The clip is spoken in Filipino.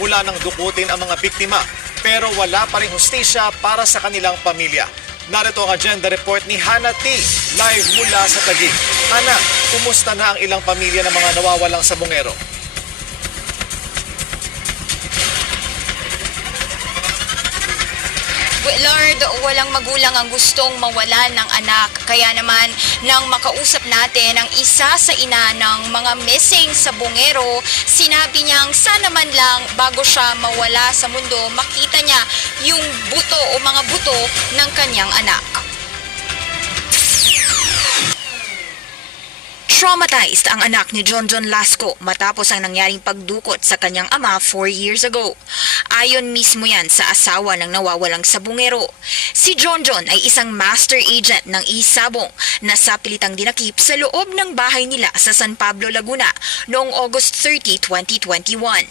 mula nang dukutin ang mga biktima. Pero wala pa rin hustisya para sa kanilang pamilya. Narito ang agenda report ni Hana T. Live mula sa Taguig. Hana, kumusta na ang ilang pamilya ng mga nawawalang sa Bungero? Lord, walang magulang ang gustong mawalan ng anak. Kaya naman, nang makausap natin ang isa sa ina ng mga missing sa Bungero, sinabi niyang sana man lang bago siya mawala sa mundo, makita niya yung buto o mga buto ng kanyang anak. Traumatized ang anak ni Jonjon Lasco matapos ang nangyaring pagdukot sa kanyang ama 4 years ago. Ayon mismo yan sa asawa ng nawawalang sa Bungero. Si Jonjon ay isang master agent ng Isabong na sapilitang dinakip sa loob ng bahay nila sa San Pablo, Laguna noong August 30, 2021.